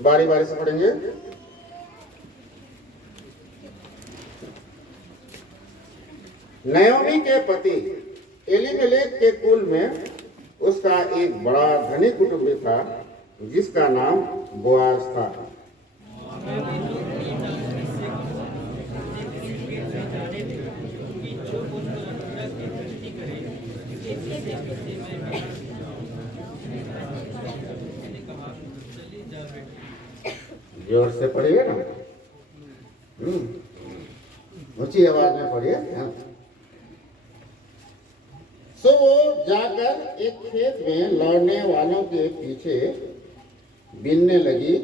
बारी बारी से पढ़ेंगे। नयोमी के पति एलीमेलेक के कुल में उसका एक बड़ा धनी कुटुंब था जिसका नाम बोआज था। जोर से पढ़िए ना, ऊंची आवाज में पढ़िए। सो वो जाकर एक खेत में लौटने वालों के पीछे बीनने लगी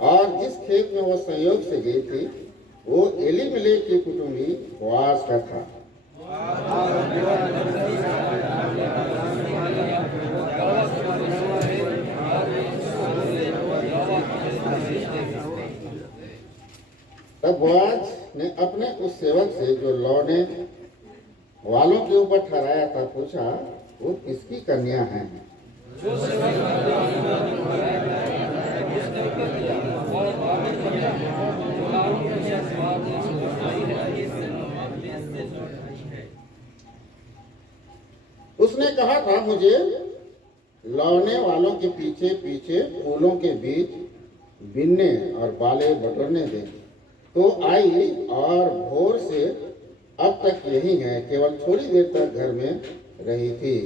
और जिस खेत में वो संयोग से गई थी वो एलीमेलेक के कुटुंबी बोआज का था। तब बोआज ने अपने उस सेवक से जो लौटने वालों के ऊपर ठहराया था पूछा, वो किसकी कन्या है? उसने कहा था, मुझे लौटने वालों के पीछे पीछे फूलों के बीच बीनने और बाले बटोरने दे। तो आई और भोर से अब तक यही है, केवल थोड़ी देर तक घर में रही थी।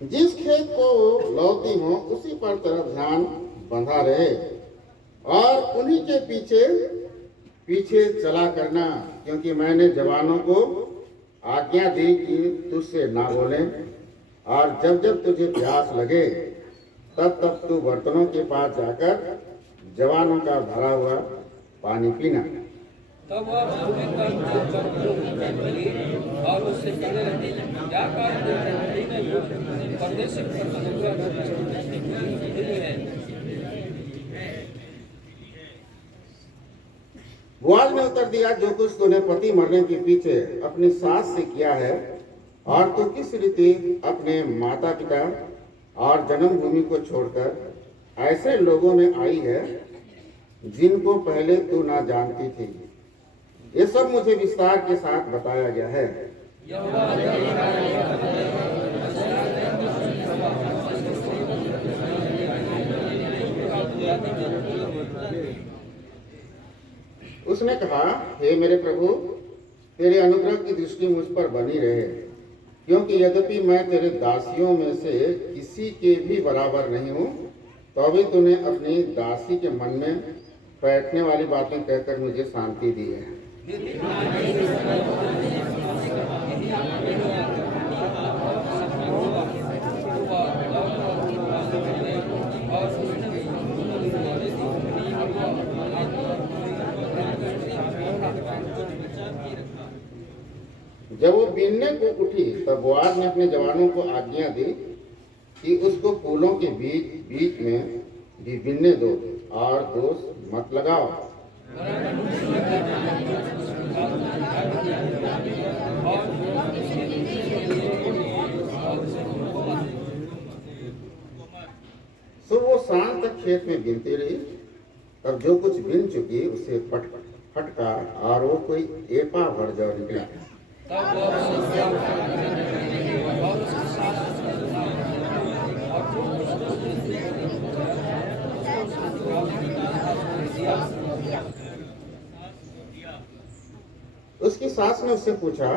जिस खेत को लौटी हो उसी पर तरफ ध्यान बंधा रहे और उन्हीं के पीछे पीछे चला करना, क्योंकि मैंने जवानों को आज्ञा दी कि तुझसे ना बोले, और जब जब तुझे प्यास लगे तब तब तू बर्तनों के पास जाकर जवानों का भरा हुआ पानी पीना। तब वह और उससे कहने लगी, क्या परदेशी बोआज ने उत्तर दिया, जो कुछ तूने पति मरने के पीछे अपनी सास से किया है और तू किस रीति अपने माता पिता और जन्मभूमि को छोड़कर ऐसे लोगों में आई है जिनको पहले तू ना जानती थी, ये सब मुझे विस्तार के साथ बताया गया है। उसने कहा, हे मेरे प्रभु, तेरे अनुग्रह की दृष्टि मुझ पर बनी रहे, क्योंकि यद्यपि मैं तेरे दासियों में से किसी के भी बराबर नहीं हूँ, तो भी तूने अपनी दासी के मन में बैठने वाली बातें कहकर मुझे शांति दी है। जब वो बीनने को उठी तब बोआज ने अपने जवानों को आज्ञा दी कि उसको फूलों के बीच बीच में भी बीनने दो और दोष मत लगाओ। तो वो शाम तक खेत में बीनती रही। तब जो कुछ बीन चुकी उसे फटका और वो कोई एपा भर जौ निकला। उसकी सास ने उससे पूछा,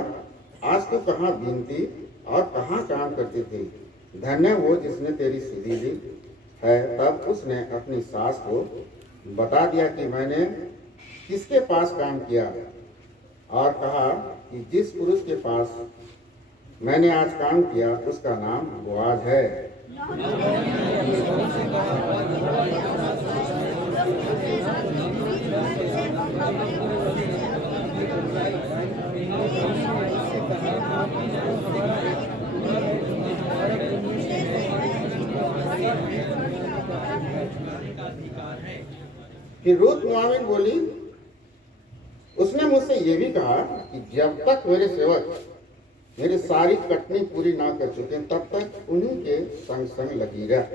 आज तू कहाँ बीनती और कहाँ काम करती थी? धन्य वो जिसने तेरी सुधि ली है। तब उसने अपनी सास को बता दिया कि मैंने किसके पास काम किया, और कहा कि जिस पुरुष के पास मैंने आज काम किया उसका नाम बोआज है। कि रूत मोआबिन बोली, उसने मुझसे ये भी कहा कि जब तक मेरे सेवक मेरी सारी कटनी पूरी ना कर चुके तब तक उन्हीं के संग संग लगी रह।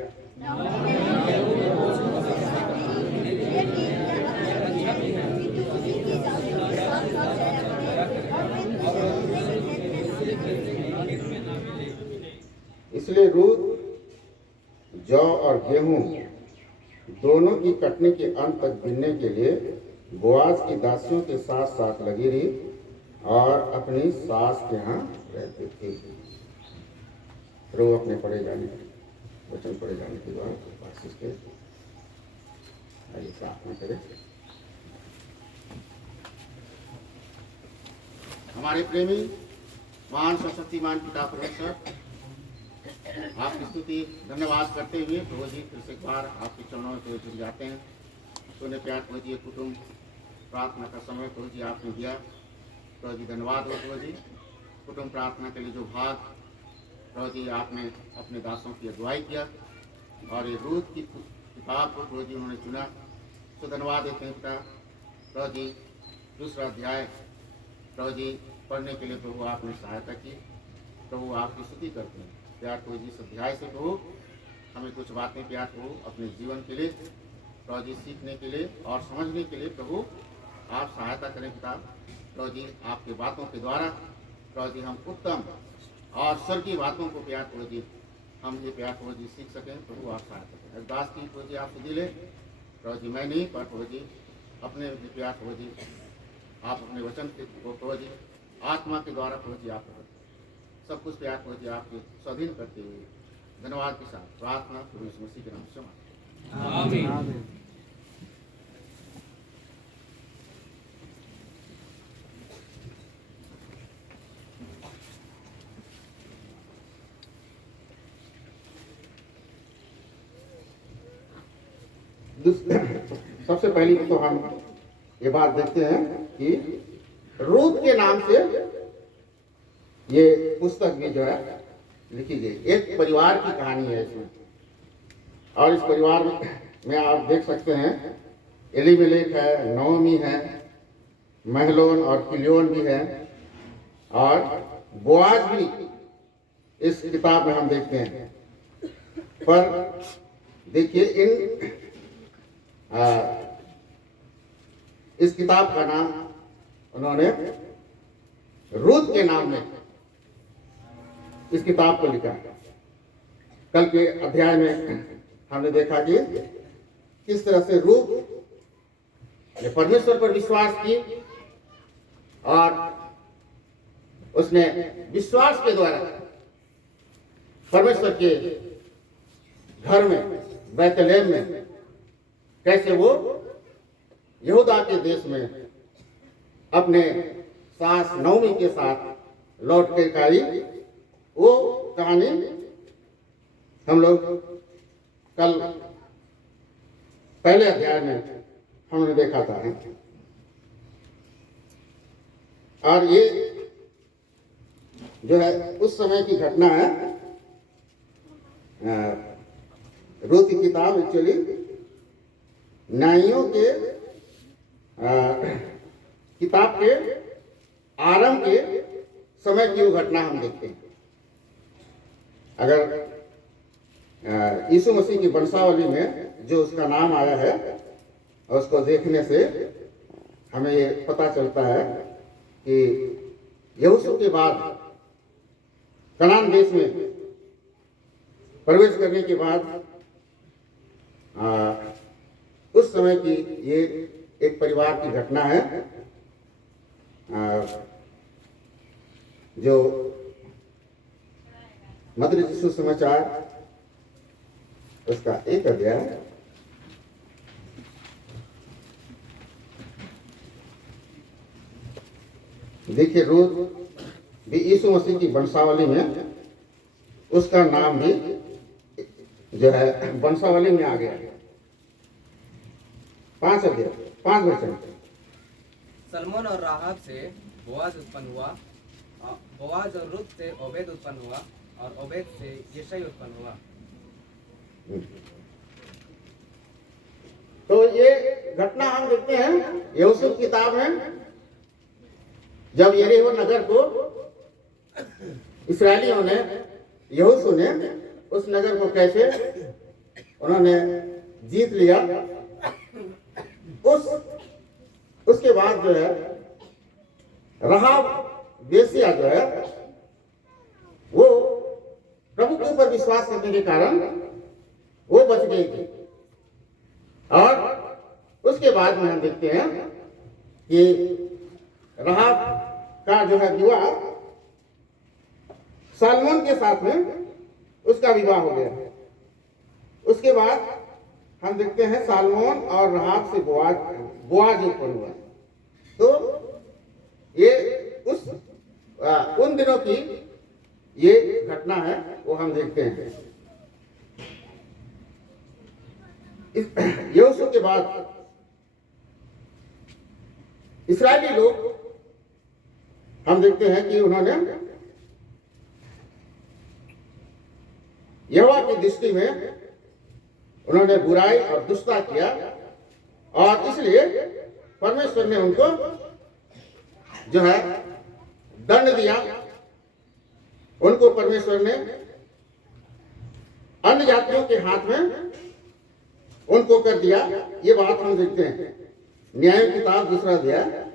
इसलिए रूत जौ और गेहूं दोनों की कटनी के अंत तक गिनने के लिए बोआज की दासियों के साथ साथ लगी रही और अपनी सास के यहाँ रहती थी। फिर वो अपने पढ़े जाने वचन पढ़े जाने के बाद आशीष के आइए प्रार्थना करें। हमारे प्रेमी महान सरस्वतीमान पिता परमेश्वर, आपकी स्तुति धन्यवाद करते हुए प्रभु जी फिर से एक बार आपके चरणों में प्रभु जी जाते हैं। तूने प्यार प्रभु जी कुटुंब प्रार्थना का समय प्रभु जी आपने दिया, प्रभु जी धन्यवाद हो प्रभु जी। कुटुंब प्रार्थना के लिए जो भाग प्रभु जी आपने अपने दासों की अगुवाई किया और ये रूत की किताब को प्रभु जी उन्होंने चुना, तो धन्यवाद देते हैं पिता। प्रभु जी दूसरा अध्याय प्रभु जी पढ़ने के लिए प्रभु आपने सहायता की, प्रभु आपकी स्तुति करते हैं। प्यार प्रभु जी इस अध्याय से प्रभु हमें कुछ बातें प्यार प्रभु अपने जीवन के लिए प्रभु जी सीखने के लिए और समझने के लिए प्रभु आप सहायता करें पिता। प्रभु जी आपके बातों के द्वारा प्रभु जी हम उत्तम और स्वर्गीय बातों को प्यार प्रभु जी हम ये प्यार प्रभु जी सीख सकें, प्रभु आप सहायता करें। दास की प्रभु जी आप सुधी ले प्रभु जी, मैं नहीं पर प्रभु जी अपने प्यार प्रभु जी आप अपने वचन के प्रभु जी आत्मा के द्वारा प्रभु जी आप सब कुछ प्यार प्रभु जी आपके स्वाधीन करते हुए धन्यवाद के साथ प्रार्थना प्रभु यीशु मसीह के नाम से मांगते हैं। आमीन। सबसे पहली तो हम ये बात देखते हैं कि रूत के नाम से ये पुस्तक भी जो है लिखी गई। एक परिवार की कहानी है इसमें, और इस परिवार में आप देख सकते हैं एलीमेलेक है, नओमी है, महलोन और किलियोन भी है, और बोआज भी इस किताब में हम देखते हैं। पर देखिए इस किताब का नाम उन्होंने रूत के नाम में इस किताब को लिखा। कल के अध्याय में हमने देखा कि किस तरह से रूत ने परमेश्वर पर विश्वास की और उसने विश्वास के द्वारा परमेश्वर के घर में बैतलहम में कैसे वो यहूदा के देश में अपने सास नओमी के साथ लौट कर आई। वो कहानी हम लोग कल पहले अध्याय में हमने देखा था, और ये जो है उस समय की घटना है। रूत की किताब एक्चुअली न्यायियों के किताब के आरंभ के समय की वो घटना हम देखते हैं। अगर यीशु मसीह की वंशावली में जो उसका नाम आया है और उसको देखने से हमें ये पता चलता है कि यहोशू के बाद कनान देश में प्रवेश करने के बाद उस समय की ये एक परिवार की घटना है, जो मधुर सुसमाचार उसका एक अध्याय देखिए रूत भी यीशु मसीह की वंशावली में उसका नाम भी जो है वंशावली में आ गया। 5 वचन। सलमोन और राहाब से बोआज उत्पन्न हुआ, बोआज और रुत से ओबेद उत्पन्न हुआ, और ओबेद से यिशै उत्पन्न हुआ। तो ये घटना हम देखते हैं यहोशू की किताब में, जब यरीहो नगर को इसराइलियों ने, यहोशू ने उस नगर को कैसे उन्होंने जीत लिया। उसके बाद जो है राहाब वेश्या जो है वो प्रभु के ऊपर विश्वास करने के कारण वो बच गई थी। और उसके बाद में हम देखते हैं कि राहाब का जो है विवाह सलमोन के साथ में उसका विवाह हो गया। उसके बाद हम देखते हैं सलमोन और राहाब से बोआज उत्पन्न हुआ। तो ये उन दिनों की ये घटना है, वो हम देखते हैं। यहोशू के बाद इस्राएली लोग हम देखते हैं कि उन्होंने यहोवा की दृष्टि में उन्होंने बुराई और दुष्टता किया, और इसलिए परमेश्वर ने उनको जो है दंड दिया। उनको परमेश्वर ने अन्य जातियों के हाथ में उनको कर दिया। ये बात हम देखते हैं न्याय किताब 2 अध्याय।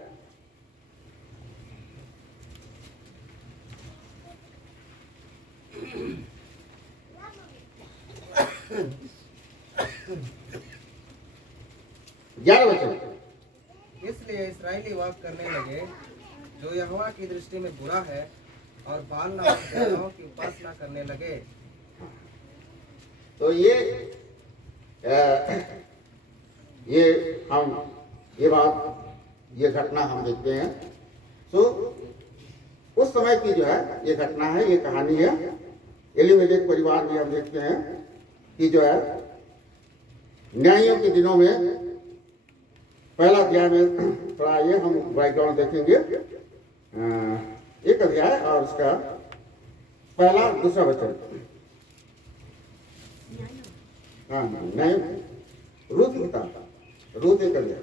इसलिए इस्राएली वाक करने लगे जो यहोवा की दृष्टि में बुरा है, और बाल नामक देवताओं की उपासना करने लगे। तो ये घटना हम देखते हैं। तो उस समय की जो है ये घटना है, ये कहानी है। एलीमेलेक परिवार में हम देखते हैं कि जो है न्यायियों के दिनों में पहला अध्याय में थोड़ा ये हम बैकग्राउंड देखेंगे। 1 अध्याय और उसका पहला 2 वचन। हाँ, न्याय रूत 1 अध्याय।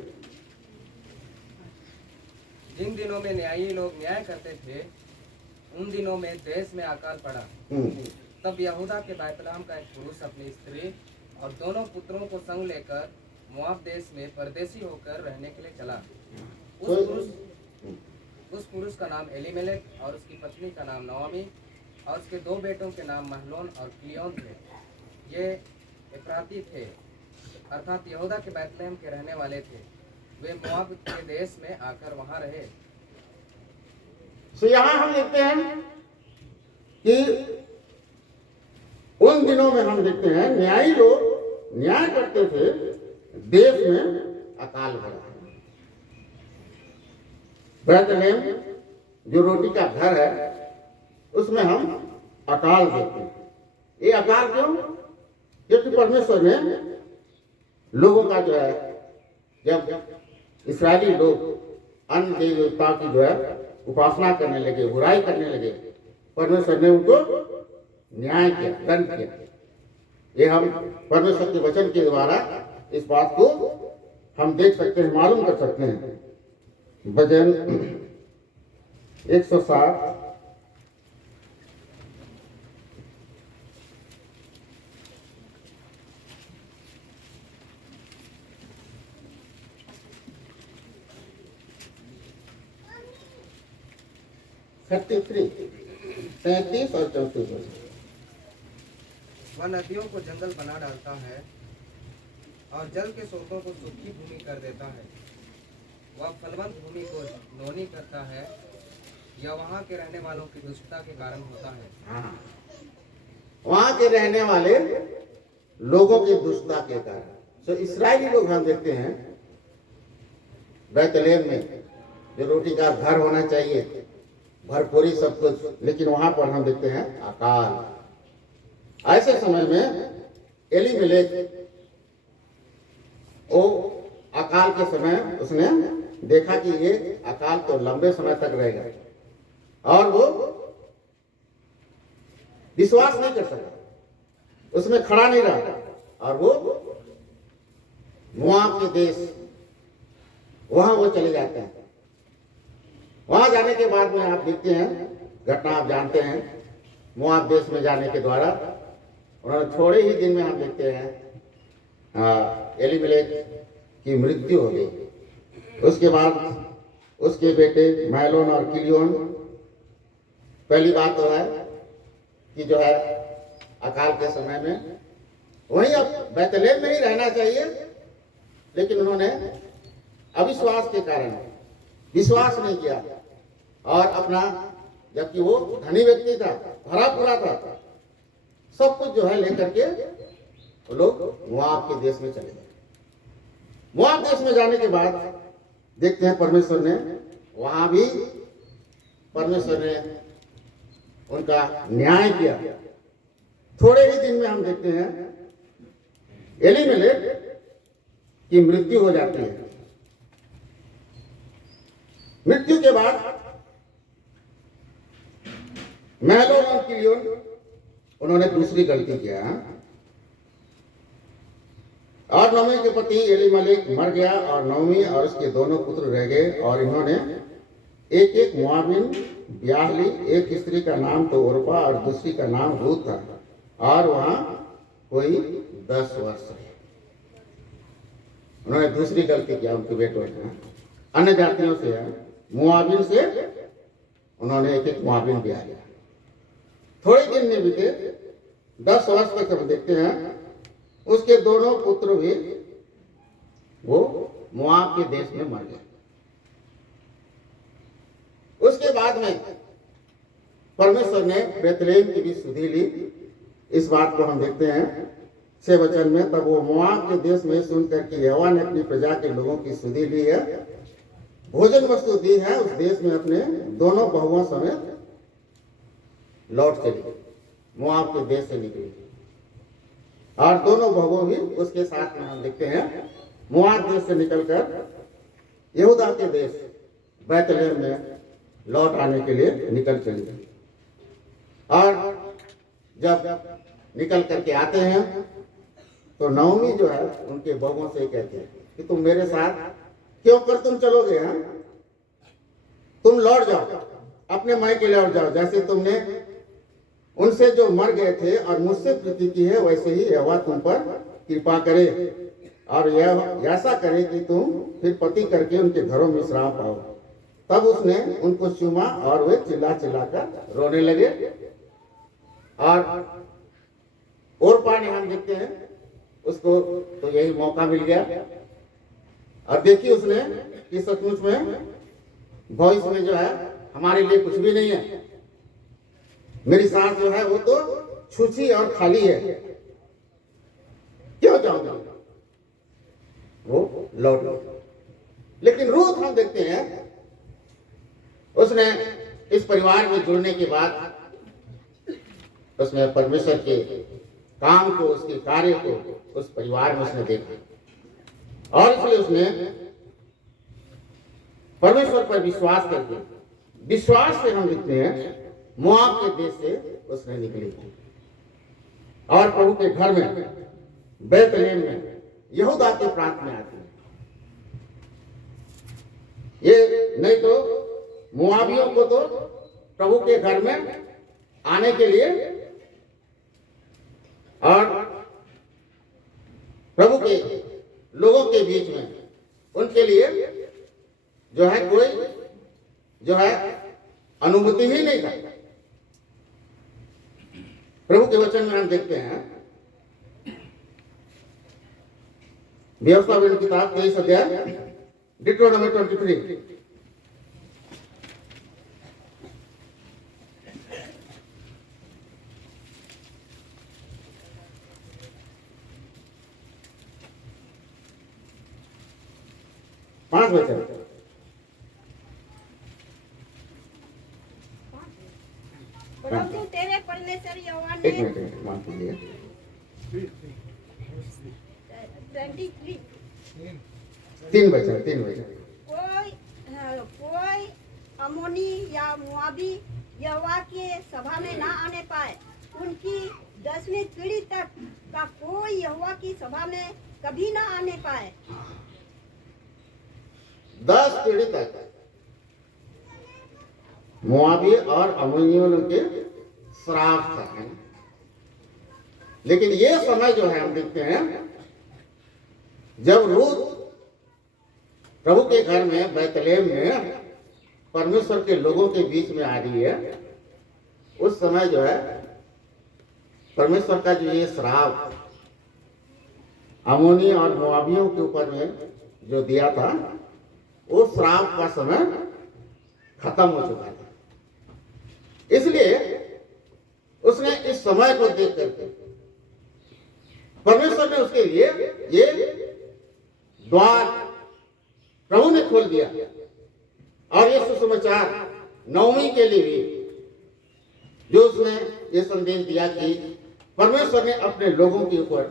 जिन दिनों में न्यायी लोग न्याय करते थे, उन दिनों में देश में अकाल पड़ा। तब यहूदा के बैतलहम का एक पुरुष अपनी स्त्री और दोनों पुत्रों को संग लेकर मोआब देश में परदेसी होकर रहने के लिए चला। उस पुरुष का नाम एलीमेलेक और उसकी पत्नी का नाम नओमी और उसके 2 बेटों के नाम महलोन और क्लियोन थे। ये एफ्राती थे, अर्थात यहूदा के बैतलहम के रहने वाले थे। वे मोआब के देश में आकर वहां रहे। तो यहाँ हम देखते हैं कि उन दिनों में हम देखते हैं न्यायी लोग न्याय करते थे, देश में अकाल पड़ा। बैतलहम जो रोटी का घर है उसमें हम अकाल देखते हैं। ये अकाल क्यों? क्योंकि परमेश्वर ने लोगों का जो है, जब इस्राएली लोग अन्य देवता की जो है उपासना करने लगे, बुराई करने लगे, परमेश्वर ने उनको न्याय किया, दंड किया। ये हम परमेश्वर के वचन के द्वारा इस बात को हम देख सकते हैं, मालूम कर सकते हैं। भजन 107 33 और 34। वह नदियों को जंगल बना डालता है और जल के स्रोतों को सूखी भूमि कर देता है। वह फलवंत भूमि को नोनी करता है। यह वहाँ के रहने वालों की दुष्टता के कारण होता है। वहाँ के रहने वाले लोगों की दुष्टता के कारण। तो इस्राएली लोग हम देखते हैं बैतलहम में जो रोटी का घर होना चाहिए, भरपूरी सब कुछ, लेकिन वहां पर हम देखते हैं अकाल। ऐसे समय में एलीमेलेक वो अकाल के समय उसने देखा कि ये अकाल तो लंबे समय तक रहेगा, और वो विश्वास नहीं कर सका, उसमें खड़ा नहीं रहा, और वो मोआब के देश वहां वो चले जाते हैं। वहां जाने के बाद में आप देखते हैं घटना आप जानते हैं, मोआब देश में जाने के द्वारा उन्होंने थोड़े ही दिन में हम देखते हैं एलीमेलेक की मृत्यु हो गई। उसके बाद उसके बेटे मैलोन और किलियोन, पहली बात तो है कि जो है अकाल के समय में वहीं अब बैतलेहम में ही रहना चाहिए, लेकिन उन्होंने अविश्वास के कारण विश्वास नहीं किया, और अपना, जबकि वो धनी व्यक्ति था, भरा पूरा था, सब कुछ जो है लेकर के वो लोग मोआब के देश में चले गए। मोआब देश में जाने के बाद देखते हैं परमेश्वर ने वहां भी परमेश्वर ने उनका न्याय किया। थोड़े ही दिन में हम देखते हैं एलीमेलेक की मृत्यु हो जाती है। मृत्यु के बाद मैलोन और किलियोन उन्होंने दूसरी गलती किया, और नौमी के पति एलीमेलेक मर गया, और नौमी और उसके दोनों पुत्र रह गए, और इन्होंने एक एक मोआबिन ब्याह ली। एक स्त्री का नाम तो ओरपा और दूसरी का नाम रूत था, और वहां कोई 10 वर्ष रहे। उन्होंने दूसरी गलती किया उनके बेटों ने, अन्य जातियों से, मोआबिन से उन्होंने एक एक मोआबिन ब्याह लिया। थोड़े दिन में बीते, 10 वर्ष तक हम देखते हैं उसके दोनों पुत्र भी वो मोआब के देश में मर गए। उसके बाद में परमेश्वर ने बैतलेहम की भी सुधि ली। इस बात को हम देखते हैं 6 वचन में, तब वो मोआब के देश में सुनकर कि यहोवा ने अपनी प्रजा के लोगों की सुधि ली है, भोजन वस्तु दी है, उस देश में अपने दोनों बहुओं समेत लौट चली, मोआब के देश से निकली, और दोनों बहुओं भी उसके साथ में हम देखते हैं मोआब देश से निकलकर यहूदा के देश बैतलेहम में लौट आने के लिए निकल चली गई। और जब निकल करके आते हैं तो नौमी जो है उनके बहुओं से कहते हैं कि तुम मेरे साथ क्यों कर तुम चलोगे, तुम लौट जाओ, अपने मायके लौट जाओ, जैसे तुमने उनसे जो मर गए थे और मुझसे प्रीति की है, वैसे ही यहोवा तुम पर कृपा करे, और यह ऐसा करे कि तुम फिर पति करके उनके घरों में विश्राम पाओ। तब उसने उनको चूमा, और वे चिल्ला चिल्ला कर रोने लगे। और ओरपा ने हम देखते हैं उसको तो यही मौका मिल गया, और देखिए उसने कि सचमुच में भविष्य में जो है हमारे लिए कुछ भी नहीं है, मेरी सांस जो है वो तो छूछी और खाली है, क्यों जाऊंगा, वो लौट गई। लेकिन रूत हम देखते हैं उसने इस परिवार में जुड़ने के बाद उसने परमेश्वर के काम को, उसके कार्य को उस परिवार में उसने देखा, और इसलिए उसने परमेश्वर पर विश्वास करके, विश्वास से हम देखते हैं मोआब के देश से उसने निकली, और प्रभु के घर में बैतलेहम में यहूदा के प्रांत में आती है। ये नहीं तो मोआबियों को तो प्रभु के घर में आने के लिए और प्रभु के लोगों के बीच में उनके लिए जो है कोई जो है अनुमति ही नहीं था। प्रभु के वचन में हम देखते हैं व्यवस्था विवरण किताब 23 अध्याय डिट्रोनॉमी 23, पांच वचन। परंतु तेरे परमेश्वर यहोवा एक ने मिनट मान लीजिए 23 तीन वचन कोई अमोनी या मुआबी यहोवा के सभा में ना आने पाए। उनकी 10वीं पीढ़ी तक का कोई यहोवा की सभा में कभी ना आने पाए। 10 पीढ़ी तक मोआबी और अम्मोनियों के श्राप था। लेकिन ये समय जो है हम देखते हैं जब रूत प्रभु के घर में बैतलेहम में परमेश्वर के लोगों के बीच में आ रही है, उस समय जो है परमेश्वर का जो ये श्राप अमोनी और मोआबियों के ऊपर में जो दिया था, वो श्राप का समय खत्म हो चुका था। इसलिए उसने इस समय को देख करके परमेश्वर ने उसके लिए ये द्वार प्रभु ने खोल दिया। और ये सुसमाचार नवमी के लिए भी जो उसने ये संदेश दिया कि परमेश्वर ने अपने लोगों के ऊपर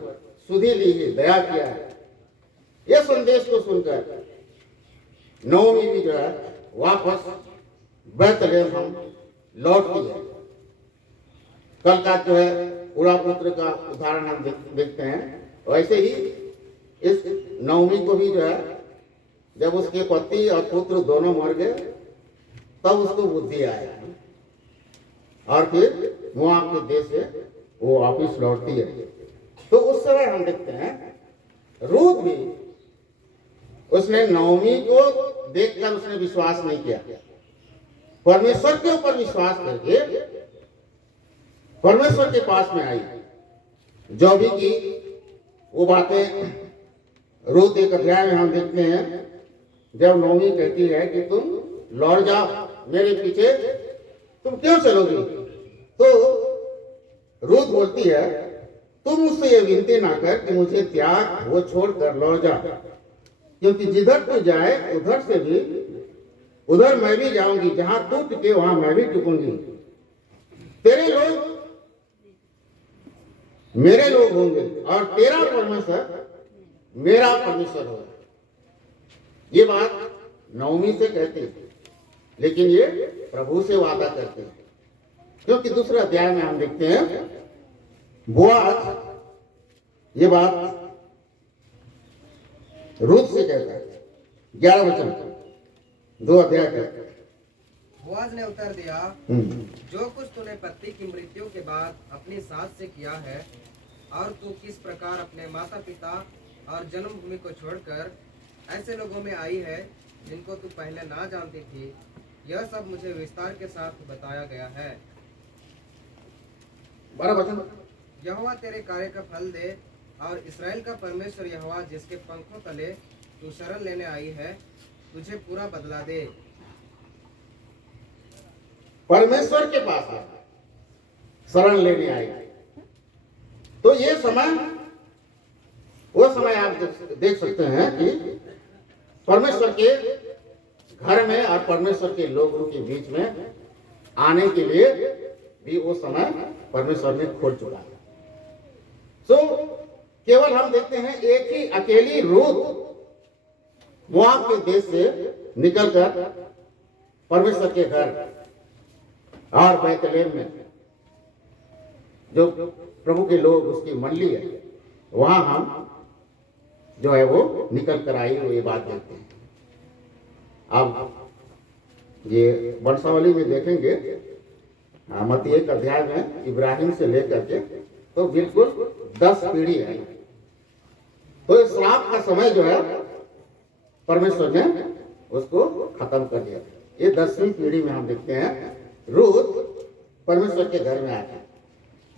सुधि ली है, दया किया है, ये संदेश को सुनकर नवमी भी जो है वापस बैतलेहम हम लौट दिए। कल का जो है उड़ा पुत्र का उदाहरण हम देखते हैं, वैसे ही इस नवमी को भी जो है जब उसके पति और पुत्र दोनों मर गए तब उसको बुद्धि आया और फिर मोआब के देश से वो वापिस लौटती है। तो उस समय हम देखते हैं रूत भी उसने नवमी को देखकर उसने विश्वास नहीं किया, परमेश्वर के ऊपर विश्वास करके परमेश्वर के पास में आई। जो भी की वो बातें रूत एक अध्याय में हम देखते हैं जब नवमी कहती है कि तुम लौट जाओ मेरे पीछे, तुम क्यों चलोगी? तो रूत बोलती है तुम मुझसे ये विनती ना कर कि मुझे त्याग वो छोड़कर लौट जा, क्योंकि जिधर तू जाए उधर से भी उधर मैं भी जाऊंगी, जहां तू टिके वहां मैं भी टिकूंगी। तेरे लोग मेरे लोग होंगे और तेरा परमेश्वर मेरा परमेश्वर होगा। ये बात नवमी से कहते हैं, लेकिन ये प्रभु से वादा करते हैं, क्योंकि दूसरे अध्याय में हम देखते हैं बोआज ये बात रूत से कहता है। 11 वचन 2 अध्याय कहते हैं। बोआज ने उत्तर दिया, जो कुछ तूने पत्नी की मृत्यु के बाद अपनी सास से किया है और तू किस प्रकार अपने माता पिता और जन्मभूमि को छोड़कर ऐसे लोगों में आई है जिनको तू पहले ना जानती थी, यह सब मुझे विस्तार के साथ बताया गया है। 12 वचन यहोवा तेरे कार्य का फल दे और इसराइल का परमेश्वर यहोवा जिसके पंखों तले तू शरण लेने आई है तुझे पूरा बदला दे। परमेश्वर के पास है शरण लेने आई। तो ये समय वो समय आप देख सकते हैं कि परमेश्वर के घर में और परमेश्वर के लोगों के बीच में आने के लिए भी वो समय परमेश्वर ने खोल चुका है। तो केवल हम देखते हैं एक ही अकेली रूत मोआब के देश से निकलकर परमेश्वर के घर और बैतलेहम में जो प्रभु के लोग उसकी मंडली है वहां हम जो है वो निकल कर आई, वो ये बात देखते हैं। अब ये वंशावली में देखेंगे मत्ती 1 अध्याय में इब्राहिम से लेकर के तो बिल्कुल 10 पीढ़ी है। तो इस श्राप का समय जो है परमेश्वर ने उसको खत्म कर दिया। ये 10वीं पीढ़ी में हम देखते हैं रूत परमेश्वर के घर में आती।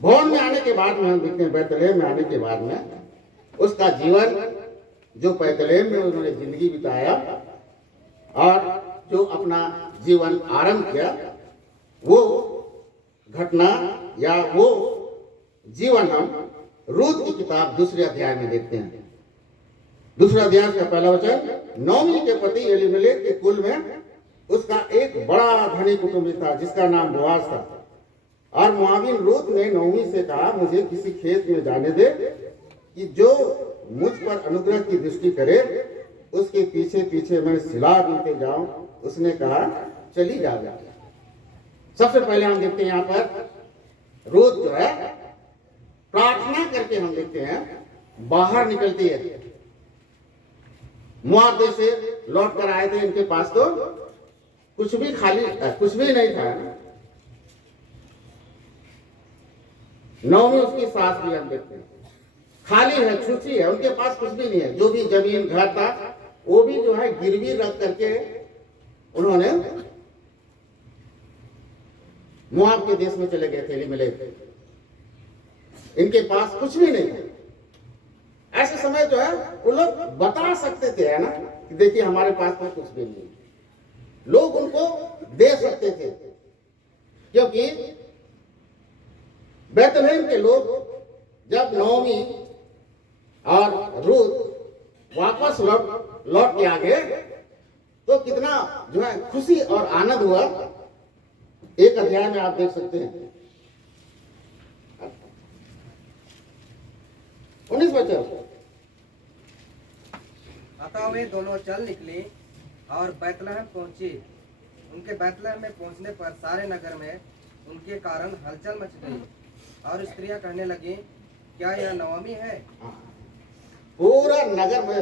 भवन में आने के बाद में हम देखते हैं बैतलेहम में आने के बाद में उसका जीवन जो बैतलेहम में उन्होंने जिंदगी बिताया और जो अपना जीवन आरंभ किया, वो घटना या वो जीवन हम रूत की किताब 2 अध्याय में देखते हैं। 2 अध्याय का पहला वचन, नोमी के पति एलीमेलेक के कुल में उसका एक बड़ा धनी कुटुंबी था जिसका नाम बोआज था। और मुआविन रूत ने नओमी से कहा, मुझे किसी खेत में जाने दे कि जो मुझ पर अनुग्रह की दृष्टि करे, उसके पीछे पीछे मैं सिला बीते जाऊं। उसने कहा, चली जा। सबसे पहले हम देखते हैं यहाँ पर रूत जो है प्रार्थना करके हम देखते हैं बाहर निकलती है। मोआब देश से लौट कर आए थे, इनके पास तो कुछ भी कुछ भी नहीं था। नौमी उसकी सास भी हम देखते हैं खाली है, छुची है, उनके पास कुछ भी नहीं है। जो भी जमीन घर था वो भी जो है गिरवी रख करके उन्होंने मोआब के देश में चले गए थे एलीमेलेक। इनके पास कुछ भी नहीं है। ऐसे समय जो है वो लोग बता सकते थे, है ना, कि देखिए हमारे पास तो कुछ भी नहीं। लोग उनको दे सकते थे, क्योंकि बैतलहम के लोग जब नओमी और रूत वापस लौट के आ गए तो कितना जो है खुशी और आनंद हुआ। एक अध्याय में आप देख सकते हैं 19 वचन। अतः वे दोनों चल निकली और बैतलहम पहुंची। उनके बैतलहम में पहुंचने पर सारे नगर में उनके कारण हलचल मच गई और स्त्रियां कहने लगी, क्या यह नओमी है? पूरा नगर में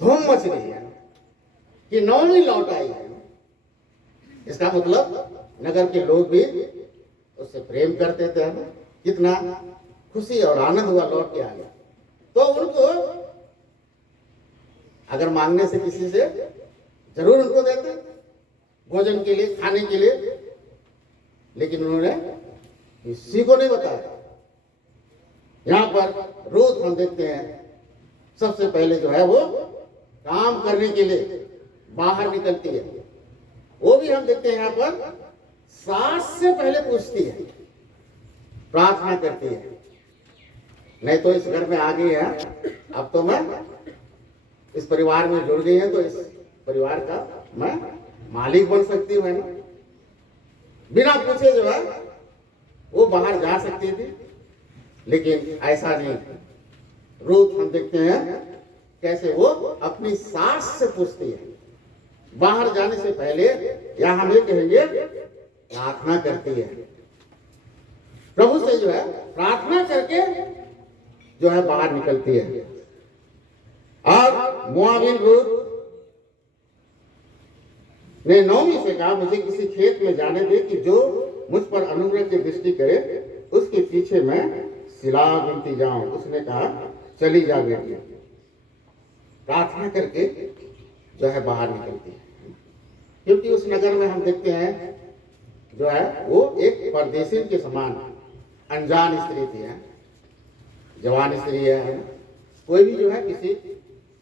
धूम मच गई है कि नओमी लौट आई है। इसका मतलब नगर के लोग भी उससे प्रेम करते थे। कितना खुशी और आनंद हुआ लौट के आ गया। तो उनको अगर मांगने से किसी से जरूर उनको देते भोजन के लिए, खाने के लिए, लेकिन उन्होंने किसी को नहीं बताया। यहाँ पर रूत हम देखते हैं सबसे पहले जो है वो काम करने के लिए बाहर निकलती है। वो भी हम देखते हैं यहाँ पर सास से पहले पूछती है, प्रार्थना करती है। नहीं तो इस घर में आ गई है, अब तो मैं इस परिवार में जुड़ गई है, तो इस परिवार का मैं मालिक बन सकती हूँ, है ना। बिना पूछे जो है वो बाहर जा सकती थी, लेकिन ऐसा नहीं। रूत हम देखते हैं कैसे वो अपनी सास से पूछती है, बाहर जाने से पहले, या हम ये कहेंगे प्रार्थना करती है। प्रभु से जो है प्रार्थना करके जो है बाहर निकलती है। और मोआबिन रूत ने नओमी से कहा, मुझे किसी खेत में जाने दे कि जो मुझ पर अनुग्रह की दृष्टि करे, उसके पीछे मैं सिला बीनती जाऊं। उसने कहा, चली जा बेटी। प्रार्थना करके जो है बाहर निकलती है, क्योंकि उस नगर में हम देखते हैं जो है वो एक परदेसी के समान अनजान स्त्री थी, है, जवान स्त्री है। कोई भी जो है किसी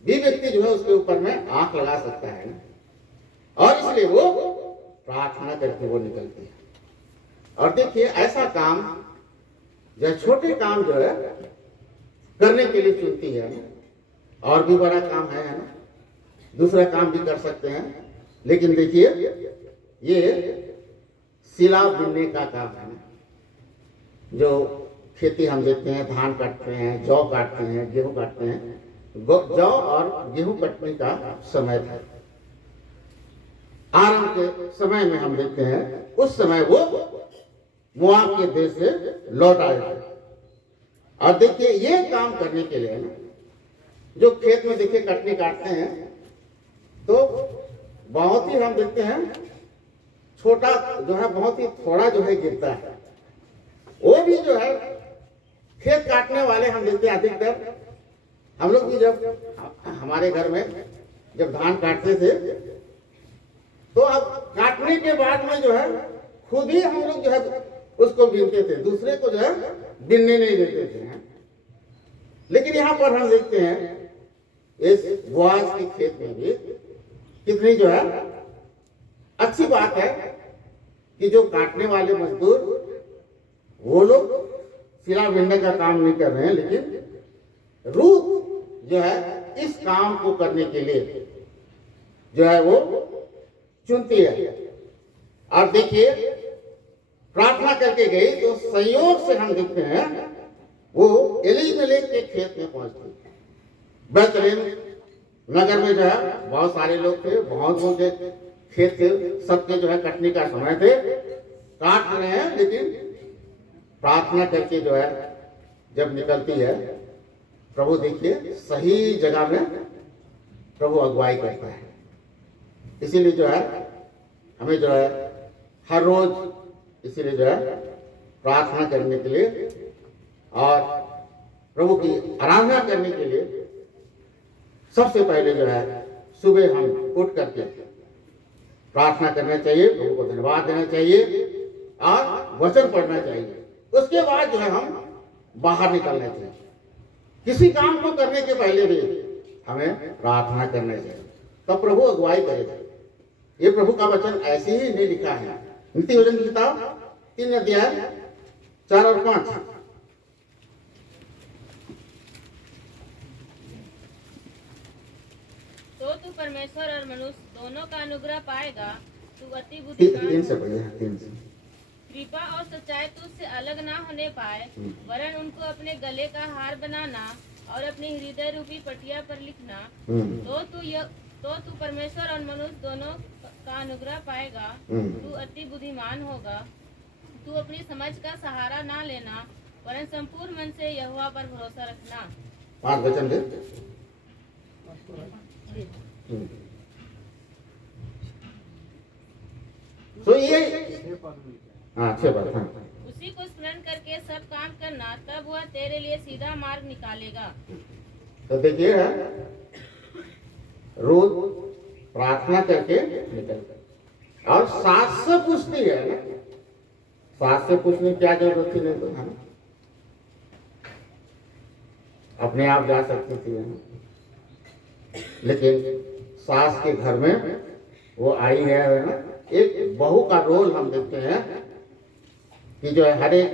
भी व्यक्ति जो है उसके ऊपर में आंख लगा सकता है, और इसलिए वो प्रार्थना करके वो निकलती है। और देखिए ऐसा काम जो छोटे काम जो है करने के लिए चुनती है। और भी बड़ा काम है ना, दूसरा काम भी कर सकते हैं, लेकिन देखिए ये सिला बुनने का काम है ना। जो खेती हम देखते हैं, धान काटते हैं, जौ काटते हैं, गेहूं काटते हैं। जौ और गेहूं कटने का समय था, आरंभ के समय में हम देखते हैं उस समय वो मोआब के देश से लौट आए थे। और देखिए ये काम करने के लिए ना, जो खेत में देखिए कटनी काटते हैं तो बहुत ही हम देखते हैं छोटा जो है बहुत ही थोड़ा जो है गिरता है। वो भी जो है खेत काटने वाले हम देखते हैं अधिकतर, हम लोग भी जब हमारे घर में जब धान काटते थे तो अब काटने के बाद में जो है खुद ही हम लोग जो है उसको बीनते थे, दूसरे को जो है बीनने नहीं देते थे। लेकिन यहाँ पर हम देखते हैं इस बोआज के खेत में भी कितनी जो है अच्छी बात है कि जो काटने वाले मजदूर वो लोग सिला बीनने का काम नहीं कर रहे हैं, लेकिन रूत जो है इस काम को करने के लिए जो है वो चुनती है। और देखिए प्रार्थना करके गई तो संयोग से हम देखते हैं वो एलीमेलेक के खेत में पहुंचती। बेथलेहम नगर में जो है बहुत सारे लोग थे, बहुत लोग के खेत थे, सबके जो है कटने का समय थे, काट रहे हैं, लेकिन प्रार्थना करके जो है जब निकलती है, प्रभु देखिए सही जगह में प्रभु अगुवाई करता है। इसीलिए जो है हमें जो है हर रोज इसीलिए जो है प्रार्थना करने के लिए और प्रभु की आराधना करने के लिए सबसे पहले जो है सुबह हम उठ करके प्रार्थना करना चाहिए, प्रभु को धन्यवाद देना चाहिए और वचन पढ़ना चाहिए। उसके बाद जो है हम बाहर निकलना चाहिए। किसी काम को करने के पहले भी हमें प्रार्थना करना चाहिए, तब प्रभु अगुवाई करेगा। ये प्रभु का वचन ऐसे ही नहीं लिखा है। नीति वचन की किताब 3 अध्याय 4 और 5। तो तू परमेश्वर और मनुष्य दोनों का अनुग्रह पाएगा। तू अति 3 बुद्धिमान से पढ़िए, 3 से। कृपा और सच्चाई तुझसे अलग ना होने पाए, वरन उनको अपने गले का हार बनाना और अपनी हृदय रूपी पटिया पर लिखना। तो तू परमेश्वर और मनुष्य दोनों का अनुग्रह पाएगा। तू अति बुद्धिमान होगा। तू अपनी समझ का सहारा ना लेना, वरन संपूर्ण मन से यहोवा पर भरोसा रखना। 5 वचन दे। तो ये 6 बात। हाँ। उसी को स्मरण करके सब काम करना, तब वह तेरे लिए सीधा मार्ग निकालेगा। तो देखिए रोज प्रार्थना करके निकलता और सास से पूछती है ना, सास से पूछने की क्या जरूरत थी? नहीं तो है अपने आप जा सकती थी, लेकिन सास के घर में वो आई है ना। एक बहू का रोल हम देखते हैं कि जो है हर एक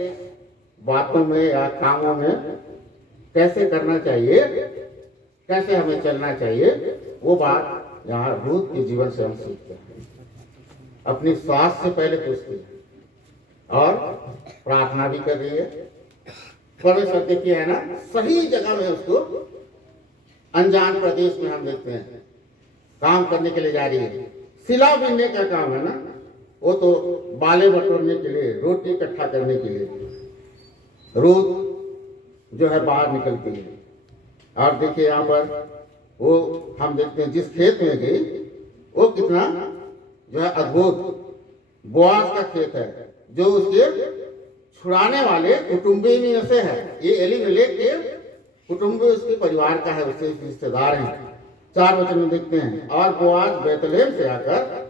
बातों में या कामों में कैसे करना चाहिए, कैसे हमें चलना चाहिए, वो बात यहाँ रूथ के जीवन से हम सीखते हैं। अपनी सास से पहले पूछती है और प्रार्थना भी कर रही है। परमेश्वर देखिए है ना, सही जगह में उसको अनजान प्रदेश में हम देखते हैं काम करने के लिए जा रही है। सिला बिनने का काम है ना, वो तो बाले बटोरने के लिए, रोटी इकट्ठा करने के लिए रूथ जो है बाहर निकलती है। और देखिए यहाँ पर वो हम देखते हैं जिस खेत में गई वो कितना जो है अद्भुत बोआज का खेत है, जो उसके छुड़ाने वाले कुटुंबी में से है। ये एलीमेलेक के कुटुंबी उसके परिवार का है, उसके रिश्तेदार हैं। 4 वचन में देखते हैं, और बोआज बेतलेहम से आकर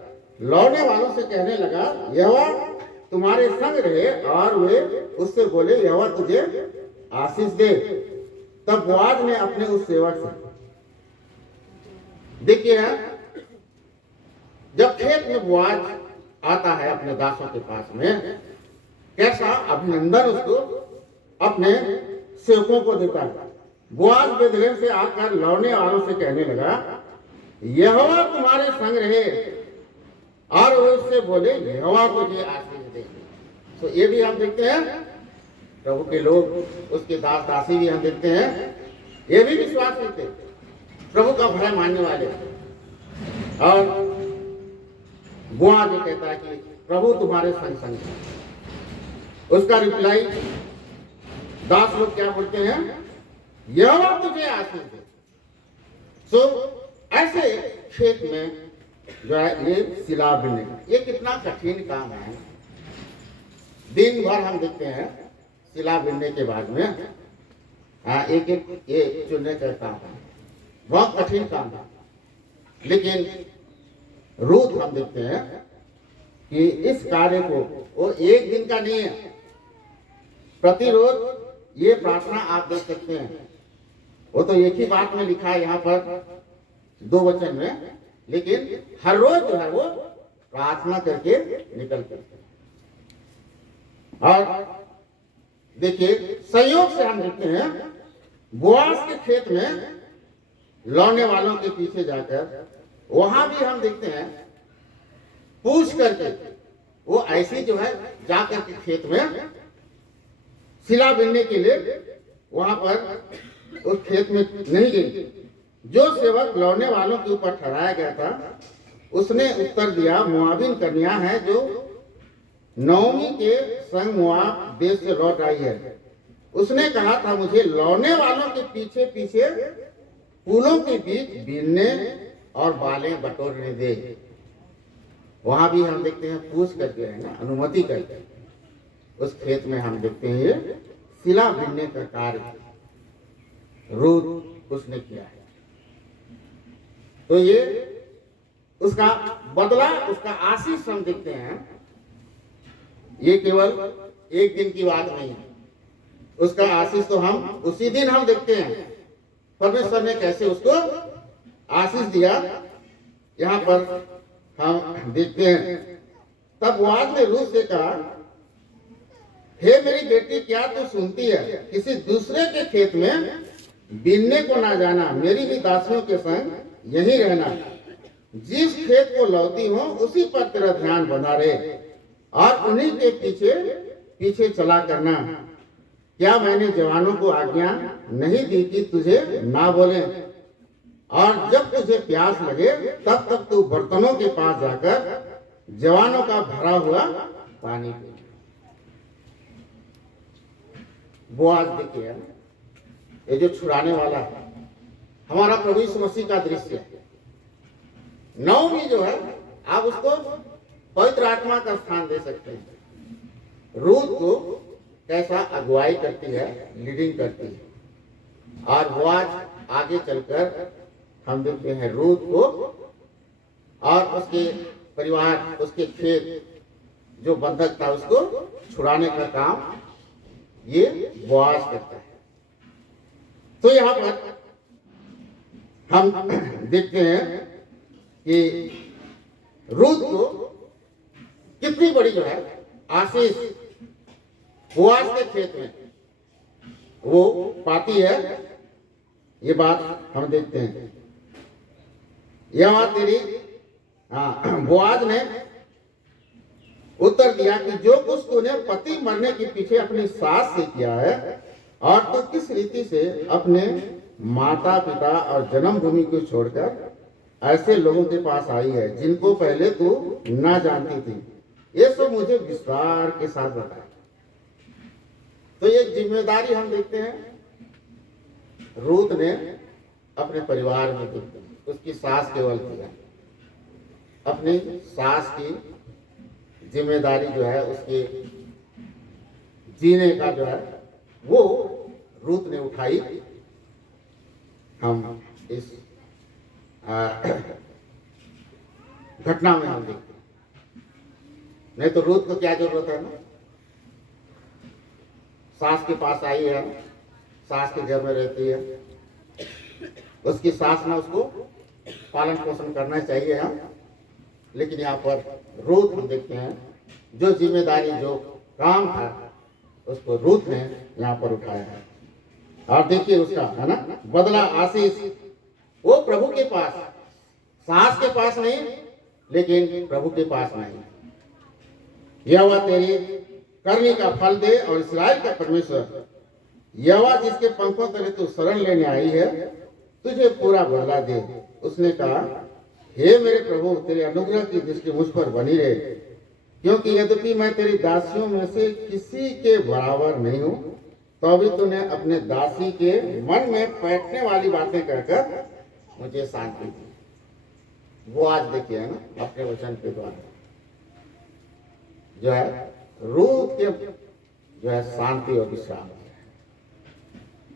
लौटने वालों से कहने लगा, यहोवा तुम्हारे संग रहे। और वे उससे बोले, यहोवा तुझे आशीष दे। तब बोआज ने अपने उस सेवक से, देखिए जब खेत में बोआज आता है अपने दासों के पास में, कैसा अभिनंदन उसको अपने सेवकों को देता है। बोआज बेतलेहम से आकर लौटने वालों से कहने लगा, यहोवा तुम्हारे संग रहे। और वो उससे बोले, यहोवा तुझे आशीष दे। तो ये भी हम देखते हैं, प्रभु के लोग, उसके दास दासी भी हम देखते हैं, ये भी विश्वास करते हैं, प्रभु का भय मानने वाले। और बोआज जो कहता है कि प्रभु तुम्हारे संग संग है। उसका रिप्लाई दास लोग क्या बोलते हैं, यहोवा तुझे आशीष दे। तो ऐसे खेत में जो है ये सिला बिनने का, ये कितना कठिन काम है। दिन भर हम देखते हैं सिला बिनने के बाद में एक एक ये चुनने का काम है, बहुत कठिन काम है। लेकिन रूथ हम देखते हैं कि इस कार्य को वो एक दिन का नहीं है, प्रतिरोध ये प्रार्थना आप देख सकते हैं। वो तो एक ही बात में लिखा है यहाँ पर 2 वचन में, लेकिन हर रोज जो है वो प्रार्थना करके निकल करते। और देखिए संयोग से हम देखते हैं बोआज के खेत में लौटने वालों के पीछे जाकर, वहां भी हम देखते हैं पूछ करके वो ऐसी जो है जाकर के खेत में सिला बिनने के लिए वहां पर उस खेत में नहीं गई। जो सेवक लौने वालों के ऊपर ठहराया गया था उसने उत्तर दिया, मोआबिन कन्या है जो नौमी के संग मोआब देश से लौट आई है। उसने कहा था मुझे लौने वालों के पीछे पीछे फूलों के बीच बीनने और बालें बटोरने दे। वहां भी हम देखते हैं पूछ करके है ना, अनुमति करके उस खेत में हम देखते हैं ये सिला बीनने का कार्य रूत उसने किया है। तो ये उसका बदला, उसका आशीष हम देखते हैं। ये केवल एक दिन की बात नहीं है, उसका आशीष तो हम उसी दिन हम देखते हैं परमेश्वर ने कैसे उसको आशीष दिया। यहाँ पर हम देखते हैं तब बोआज ने रूत से कहा, हे मेरी बेटी, क्या तू सुनती है? किसी दूसरे के खेत में बीनने को ना जाना, मेरी भी दासियों के संग यहीं रहना। जिस खेत को लौती हो उसी पर तेरा ध्यान बना रहे और उन्हीं के पीछे पीछे चला करना। क्या मैंने जवानों को आज्ञा नहीं दी कि तुझे ना बोले? और जब तुझे प्यास लगे तब तक तू बर्तनों के पास जाकर जवानों का भरा हुआ पानी पी। बोआज देखिए, ये जो छुड़ाने वाला है हमारा प्रभु यीशु मसीह का दृश्य है। नौमी जो है आप उसको पवित्र आत्मा का स्थान दे सकते हैं। रूत को कैसा अगुवाई करती है, लीडिंग करती है। और बोआज आगे चलकर हम देखते हैं रूत को और उसके परिवार, उसके खेत जो बंधक था उसको छुड़ाने का काम ये बोआज करता है। तो यहाँ पर हम देखते हैं कि रूत को कितनी बड़ी जो है आशीष बोआज के खेत में वो पाती है, ये बात हम देखते हैं। यहाँ तेरी बोआज ने उत्तर दिया कि जो कुछ तूने पति मरने के पीछे अपनी सास से किया है और तू किस रीति से अपने माता पिता और जन्मभूमि को छोड़कर ऐसे लोगों के पास आई है जिनको पहले तू ना जानती थी, ये सब मुझे विस्तार के साथ बता। तो ये जिम्मेदारी हम देखते हैं रूत ने अपने परिवार में देखते हैं, उसकी सास केवल किया। अपनी सास की जिम्मेदारी जो है उसके जीने का जो है वो रूत ने उठाई। हम इस घटना में हम देखते हैं, नहीं तो रूत को क्या जरूरत है ना, सास के पास आई है, सास के घर में रहती है, उसकी सास ने उसको पालन पोषण करना चाहिए हम। लेकिन यहाँ पर रूत हम देखते हैं जो जिम्मेदारी, जो काम था उसको रूत ने यहाँ पर उठाया है। और देखिए उसका है ना बदला, आशीष वो प्रभु के पास, सास के पास नहीं लेकिन प्रभु के पास नहीं। यहोवा तेरी करनी का फल दे और इस्राएल का परमेश्वर यहोवा जिसके पंखों तले तू शरण लेने आई है तुझे पूरा बदला दे। उसने कहा, हे मेरे प्रभु, तेरे अनुग्रह की दृष्टि मुझ पर बनी रहे, क्योंकि यद्यपि मैं तेरी दासियों में से किसी के बराबर नहीं हूँ, तो भी तूने अपने दासी के मन में बैठने वाली बातें कहकर मुझे शांति दी। वो आज देखिए है ना अपने वचन के द्वारा जो है रूत के जो है शांति और विश्राम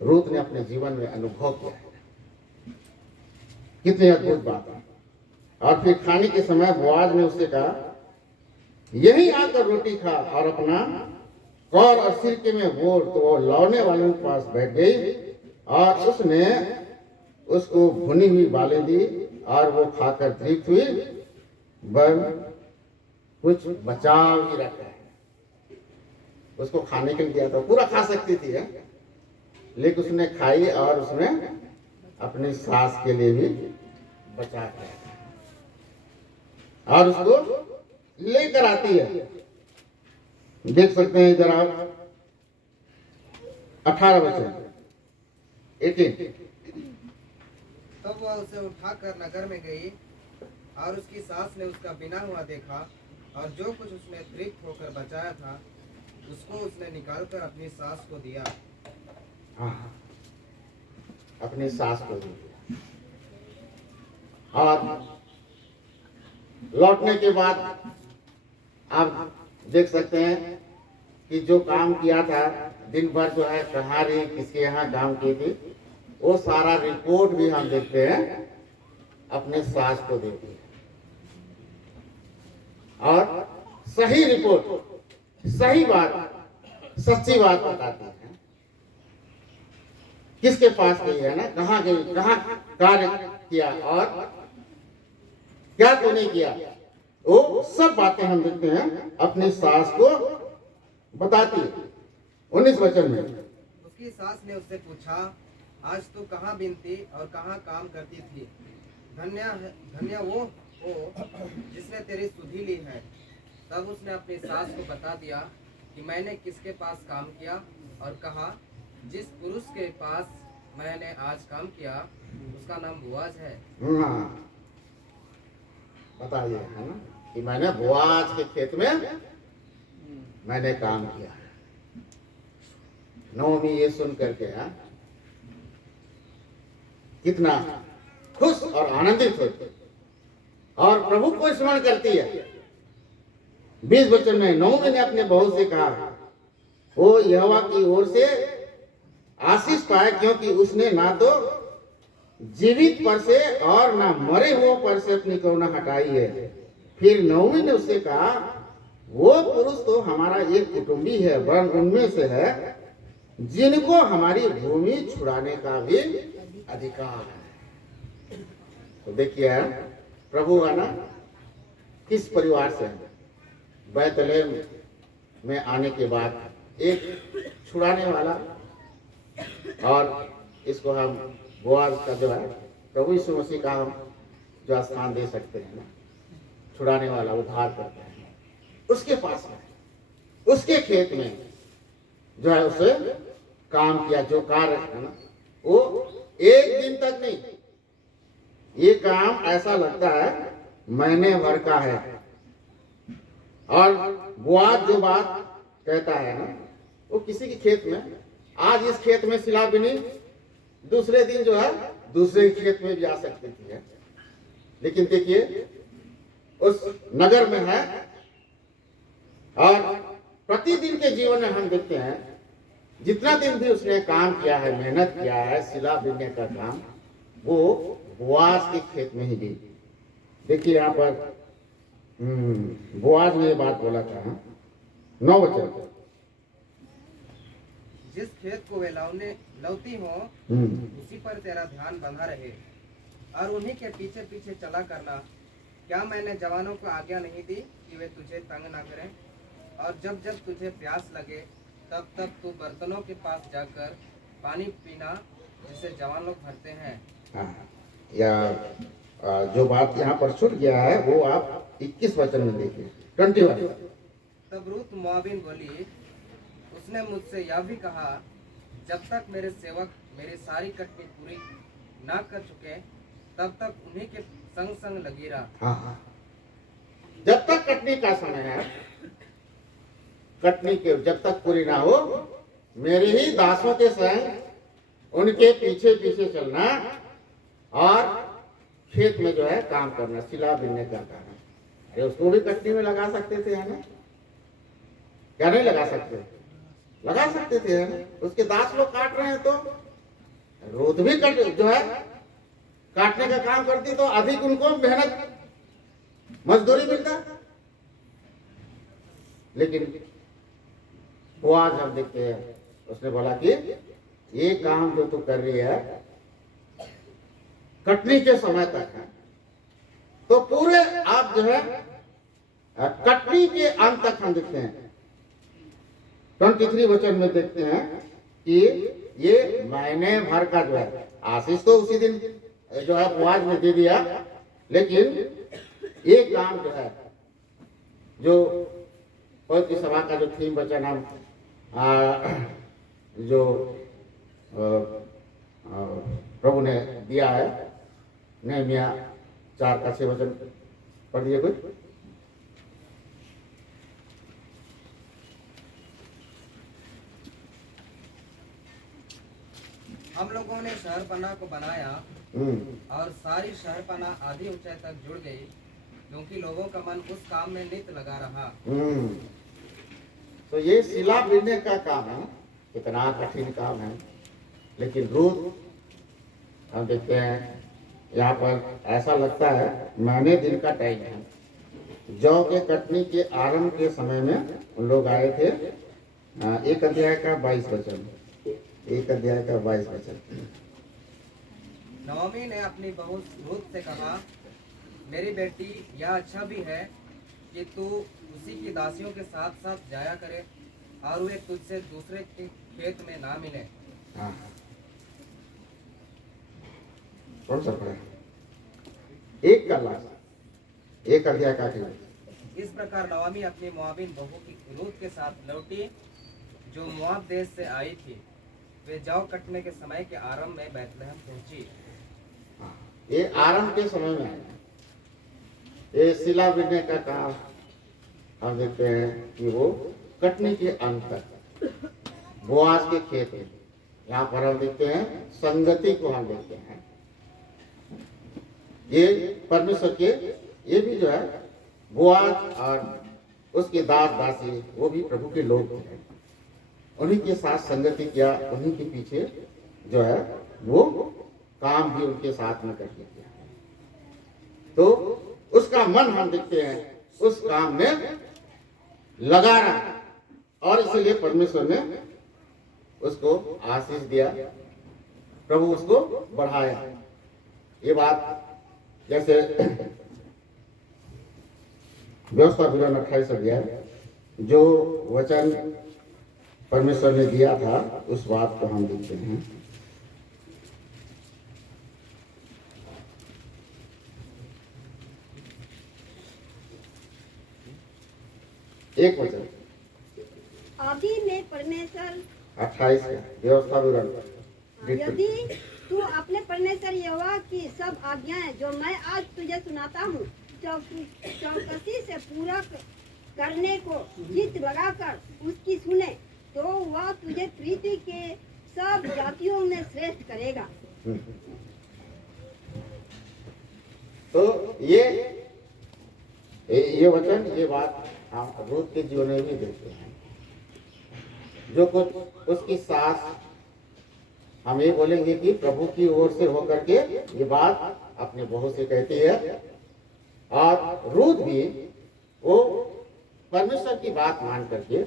रूत ने अपने जीवन में अनुभव किया है। कितनी अद्भुत बात है। और फिर खाने के समय बोआज ने उससे कहा, यही आकर रोटी खा और अपना कौर और सिरके में बोल। तो वो लौने वालों के पास बैठ गई और उसने उसको भुनी हुई बालें दी और वो खाकर तृप्त हुई, बर कुछ बचाव ही रखा है। उसको खाने के लिए दिया था, पूरा खा सकती थी है? लेकिन उसने खाई और उसमें अपनी सास के लिए भी बचा दिया और उसको लेकर आती है। देख सकते हैं इधर आप 18 वचन 18। तब वह उसे उठाकर नगर में गई और उसकी सास ने उसका बिना हुआ देखा और जो कुछ उसने तृप्त होकर बचाया था उसको उसने निकालकर अपनी सास को दिया। हाँ, अपनी सास को दी। और लौटने के बाद आप देख सकते हैं कि जो काम किया था दिन भर जो है कहाँ रही, किसके यहाँ काम की थी, वो सारा रिपोर्ट भी हम देखते हैं अपने सास को देती है। और सही रिपोर्ट, सही बात, सच्ची बात बताती है। किसके पास गई है ना, कहाँ गई, कहाँ कार्य किया और क्या तो नहीं किया, वो सब बातें हम देखते हैं अपनी सास को बताती है। 19 वचन में उसकी सास ने उससे पूछा, आज तू कहाँ बिनती और कहाँ काम करती थी? धन्य वो हो जिसने तेरी सुधि ली है। तब उसने अपनी सास को बता दिया कि मैंने किसके पास काम किया और कहा, जिस पुरुष के पास मैंने आज काम किया उसका नाम बोआज है। हाँ, बताइए है ना कि मैंने बोआज के खेत में मैंने काम किया। नौमी ये सुन करके कितना खुश और आनंदित होती और प्रभु को स्मरण करती है। 20 वचन में नौमी ने अपने बहू से कहा, वो यहोवा की ओर से आशीष पाए, क्योंकि उसने ना तो जीवित पर से और ना मरे हुए पर से अपनी करुणा हटाई है। फिर नौमी ने उससे कहा, वो पुरुष तो हमारा एक कुटुंबी है, वरन उनमें से है जिनको हमारी भूमि छुड़ाने का भी अधिकार है। तो देखिए प्रभु है ना किस परिवार से है। बैतलहम में आने के बाद एक छुड़ाने वाला, और इसको हम बोआज का जो है प्रभु यीशु मसीह का हम जो स्थान दे सकते हैं ना, छुड़ाने वाला, उद्धार करता है, उसके पास है, उसके खेत में जो है उसे काम किया। जो कार्य है ना वो एक दिन तक नहीं, ये काम ऐसा लगता है महीने भर का है। और बोआज जो बात कहता है ना, वो किसी के खेत में, आज इस खेत में सिला बिनी, दूसरे दिन जो है दूसरे खेत में भी आ सकती थी। लेकिन देखिए उस नगर में है, और प्रतिदिन के जीवन में हम देखते हैं जितना दिन भी उसने काम किया है, मेहनत किया है, सिला बिनने का काम, वो बोआज के खेत में ही दी। देखिए यहाँ पर बोआज ने ये बात बोला था। 9 वचन, जिस खेत को वे लौती हो उसी पर तेरा ध्यान बंधा रहे और उन्हीं के पीछे पीछे चला करना। क्या मैंने जवानों को आज्ञा नहीं दी कि वे तुझे तंग ना करें? और जब जब तुझे प्यास लगे तब तब तू बर्तनों के पास जाकर पानी पीना, जिसे जवान लोग भरते हैं। हाँ, या जो बात यहाँ पर छूट गया है वो आप 21 वचन में देखिए 21। तब रूत मोआबिन बोली, उसने मुझसे यह भी कहा, जब तक मेरे सेवक मेरी सारी कटनी पूरी ना कर चुके तब तक उन्हीं के संग संग लगी रहा। हाँ, जब तक कटनी का समय है, कटनी के जब तक पूरी ना हो, मेरे ही दासों के संग उनके पीछे पीछे चलना और खेत में जो है काम करना, सिला बिनने का काम। अरे उसको भी कटनी में लगा सकते थे, है ना? क्या नहीं लगा सकते? लगा सकते थे, है ना? उसके दास लोग काट रहे हैं तो रोध भी कट जो है काटने का काम करती तो अधिक उनको मेहनत मजदूरी मिलता। लेकिन वो आज हम देखते हैं उसने बोला कि ये काम जो तू कर रही है कटनी के समय तक है, तो पूरे आप जो है कटनी के अंत तक हम देखते हैं 23 वचन में देखते हैं कि ये महीने भर का जो है आशीष तो उसी दिन जो है बोआज ने दे दिया, लेकिन ये काम जो है जो पवित्र सभा का जो थीम वचन हम जो प्रभु ने दिया है, नहमीया 4 का 6 वचन पढ़ दिए कोई। हम लोगों ने शहरपनाह को बनाया और सारी शहरपनाह आधी ऊंचाई तक जुड़ गई, क्योंकि लोगों का मन उस काम में नित लगा रहा। तो ये सिला बीनने का काम है, कितना कठिन काम है। लेकिन रूत हम देखते हैं यहाँ पर ऐसा लगता है महीने दिन का टाइम है। जौ के कटनी के आरंभ के समय में उन लोग आए थे। 1 अध्याय का 22 वचन, 1 अध्याय का 22 वचन। नवमी ने अपनी बहू रूत से कहा, मेरी बेटी, यह अच्छा भी है कि तू उसी की दासियों के साथ साथ जाया करे और वे तुझसे दूसरे के खेत में ना मिले। हाँ, कौन सा पढ़ा? 1 का लास्ट, 1 अध्याय का आखिरी। इस प्रकार नवमी अपनी मुआबिन बहू की रूत के साथ लौटी, जो मुआब देश से आई थी। वे जौ कटने के समय के आरंभ में बैतलहम पहुंची। ये आरंभ के समय में है। ये सिला बीनने का काम हम देखते हैं कि वो कटनी के अंत तक बोआज के खेत में, यहाँ पर हम देखते हैं संगति को हम देखते हैं। ये परमेश्वर के, ये भी जो है बोआज और उसके दास दासी, वो भी प्रभु के लोग हैं। उन्हीं के साथ संगति किया, उन्हीं के पीछे जो है वो काम भी उनके साथ में कर किया। तो उसका मन हम देखते हैं उस काम में लगा रहा, और इसलिए परमेश्वर ने उसको आशीष दिया, प्रभु उसको बढ़ाया। ये बात जैसे व्यवस्था विवरण 28 अध्याय, जो वचन परमेश्वर ने दिया था उस बात को हम देखते हैं। एक वचन आदि में परमेश्वर 28 का व्यवस्था विवरण। यदि तू अपने परमेश्वर यहोवा की सब आज्ञाएं जो मैं आज तुझे सुनाता हूँ चौकसी से पूरा करने को चित्त लगाकर उसकी सुने, तो वह तुझे पृथ्वी के सब जातियों में श्रेष्ठ करेगा। तो ये वचन, ये बात हम रूत के जीवन में भी देखते हैं। जो कुछ उसकी सास, हम ये बोलेंगे कि प्रभु की ओर से होकर के ये बात अपने बहू से कहती है, और रूत भी वो परमेश्वर की बात मान करके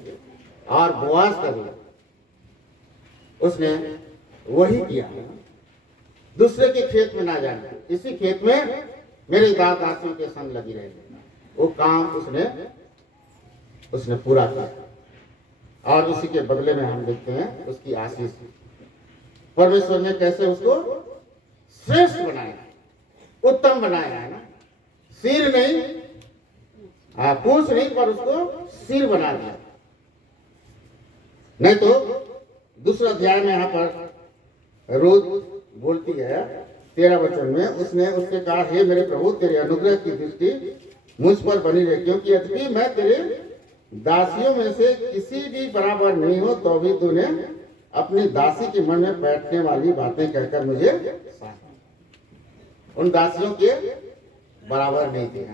और बोआज का भी उसने वही किया, दूसरे के खेत में ना जाना, इसी खेत में मेरे दास दासियों के संग लगी रहे। वो काम उसने पूरा किया, और उसी के बदले में हम देखते हैं उसकी आशीष। परमेश्वर ने कैसे उसको श्रेष्ठ बनाया, उत्तम बनाया है ना। सिर नहीं, पूंछ नहीं, पर उसको सिर बना दिया। नहीं तो दूसरा अध्याय में यहाँ पर रूत बोलती है 13 वचन में, उसने उससे कहा, हे मेरे प्रभु, तेरे अनुग्रह की दृष्टि मुझ पर बनी रहे, क्योंकि यद्यपि मैं तेरे दासियों में से किसी भी बराबर नहीं हो, तो भी तूने अपनी दासी के मन में बैठने वाली बातें कहकर मुझे उन दासियों के बराबर नहीं थे।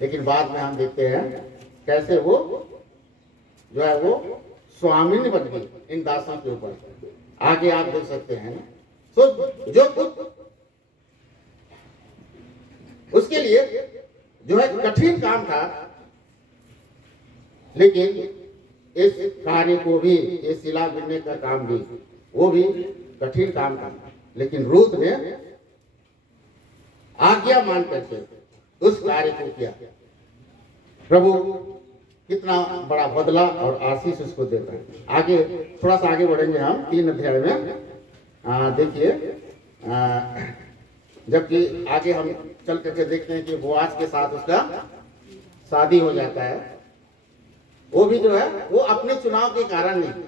लेकिन बाद में हम देखते हैं कैसे वो जो है वो स्वामिनी बन गई इन दासों के ऊपर। आगे आप देख सकते हैं ना। तो जो उसके लिए जो है कठिन काम था, लेकिन इस कार्य को भी, ये सिला बीनने का काम भी, वो भी कठिन काम था, लेकिन रूत ने आज्ञा मान करके उस कार्य को किया। प्रभु कितना बड़ा बदला और आशीष उसको देता है। आगे थोड़ा सा आगे बढ़ेंगे हम 3 अध्याय में। देखिए, जबकि आगे हम चल करके देखते हैं कि बोआज के साथ उसका शादी हो जाता है, वो भी जो है वो अपने चुनाव के कारण नहीं,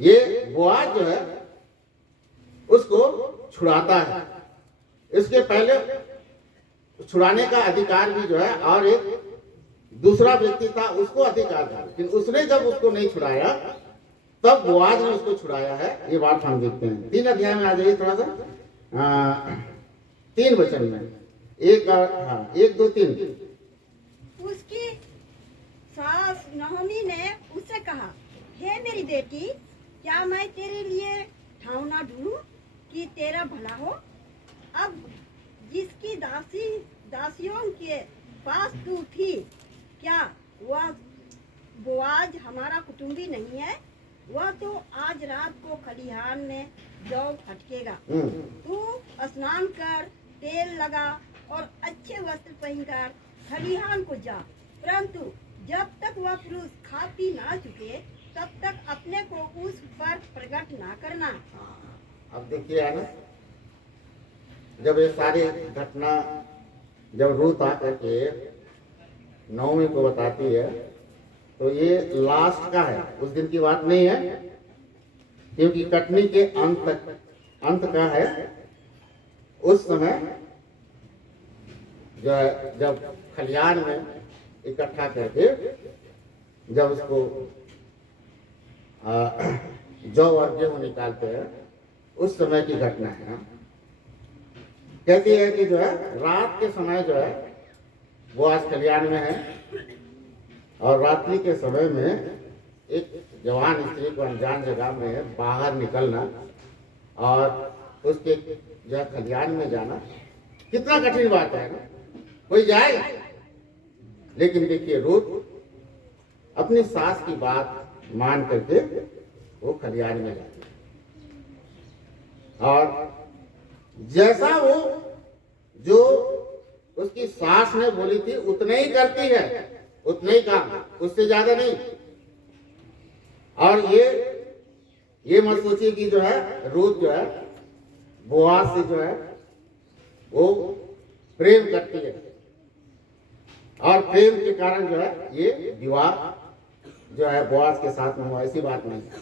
ये बोआज जो है उसको छुड़ाता है। इसके पहले छुड़ाने का अधिकार भी जो है और एक दूसरा व्यक्ति था, उसको अधिकार था, लेकिन उसने जब उसको नहीं छुड़ाया तब बोआज ने उसको छुड़ाया है। ये बात हम देखते हैं। 3 अध्याय में आ जाइए थोड़ा सा, 3 वचन में, 1 2 3। उसकी सास नहोमी ने उससे कहा, हे मेरी बेटी, क्या मैं तेरे लिए ठावना ढूंढूं कि तेरा भला हो? अब जिसकी दासियों के पास तू थी, क्या वह बोआज हमारा कुटुंबी नहीं है? वह तो आज रात को खलिहान में जौ फटकेगा। तू स्नान कर, तेल लगा और अच्छे वस्त्र पहनकर खलिहान को जा, परंतु जब तक वह पुरुष खा पी ना चुके तब तक अपने को उस पर प्रकट ना करना। अब देखिए है ना, जब ये सारी घटना जब रूत आकर के नौमी को बताती है तो ये लास्ट का है, उस दिन की बात नहीं है, क्योंकि कटनी के अंत का है। उस समय जो है जब खलियान में इकट्ठा करके जब उसको जौ और गेहूं निकालते हैं, उस समय की घटना है ना। कहती है कि जो है रात के समय जो है वो आज खलियान में है और रात्रि के समय में एक जवान स्त्री को अनजान जगह में बाहर निकलना और उसके जो है खलियान में जाना कितना कठिन बात है ना। कोई जाएगा, लेकिन देखिए रूत अपनी सास की बात मान करके वो खलियान में जाती है और जैसा वो जो उसकी सास ने बोली थी उतना ही करती है, उतना ही काम, उससे ज्यादा नहीं। और ये मत सोचिए कि जो है रूत जो है बोआज से जो है वो प्रेम करती है और प्रेम के कारण जो है ये विवाह जो है बोआज के साथ में हुआ, ऐसी बात नहीं है।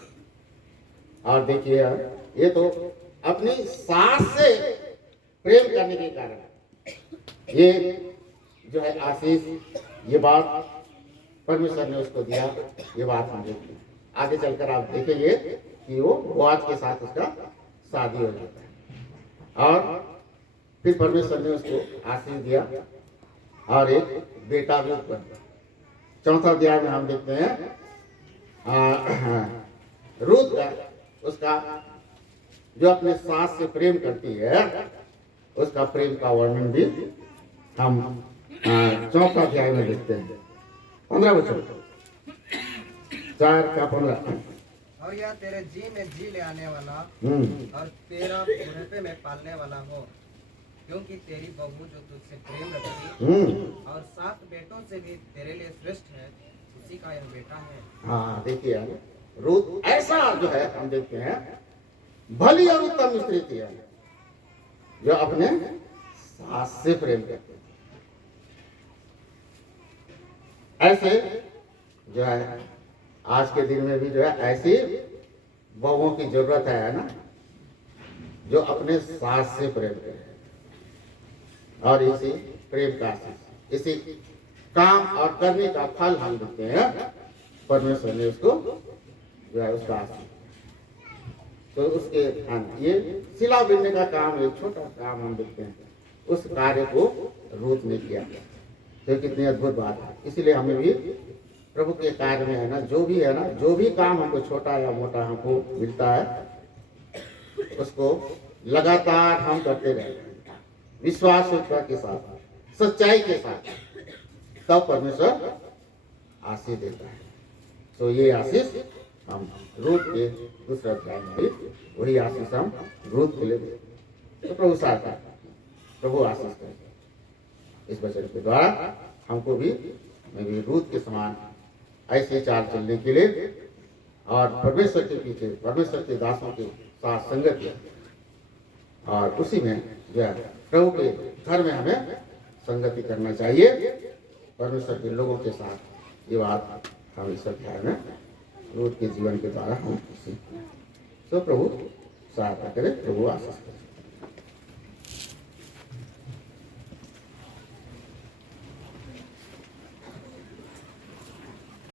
और देखिए ये तो अपनी सास से प्रेम करने के कारण ये जो है आशीष, ये बात परमेश्वर ने उसको दिया, ये बात हम देखते हैं। आगे चलकर आप देखेंगे कि वो बोआज के साथ उसका शादी हो जाता है और फिर परमेश्वर ने उसको आशीष दिया और एक बेटा भी उत्पन्न किया। 4 अध्याय में हम देखते हैं रूत का, उसका जो अपने सास से प्रेम करती है उसका प्रेम का वर्णन भी हम 4 अध्याय में देखते हैं। 15 वचन, 4 का 15। और यह तेरे जी में जी ले आने वाला और तेरा बुढ़ापे में पालने वाला हो, क्योंकि तेरी बहू जो तुझसे प्रेम रखती और 7 बेटों से भी तेरे लिए श्रेष्ठ है, उसी का यह बेटा है। हाँ देखिए रूत ऐसा जो है हम देखते हैं भली और उत्तम स्त्री थी जो अपने सास से प्रेम करते। ऐसे जो है आज के दिन में भी जो है ऐसी बहुओं की जरूरत है ना, जो अपने सास से प्रेम करे और इसी प्रेम का इसी काम और करने का फल हम देखते हैं परमेश्वर ने उसको जो है उसका आशीष। तो उसके ये सिला बिनने का काम, एक छोटा काम हम देखते हैं, उस कार्य को रूत ने किया, तो कितनी अद्भुत बात है। इसीलिए हमें भी प्रभु के कार्य में है ना, जो भी है ना, जो भी काम हमको छोटा या मोटा हमको मिलता है उसको लगातार हम करते रहे विश्वास के साथ, सच्चाई के साथ, तब परमेश्वर आशीष देता है। तो ये आशीष हम रूत के दूसरे अध्याय में भी वही आशीष हम रूत के लिए देते। तो प्रभु साथ है, प्रभु आशीष करें इस वचन के द्वारा हमको भी, मैं भी रूत के समान ऐसे चाल चलने के लिए और परमेश्वर के पीछे, परमेश्वर के दासों के साथ संगत किया और उसी में जो है प्रभु के घर में हमें संगति करना चाहिए। परमेश्वर के लोगों के साथ ये बात हम इस अध्याय में रोज के जीवन के द्वारा हम सीखते हैं। तो प्रभु सहायता करे, प्रभु आशीष करे।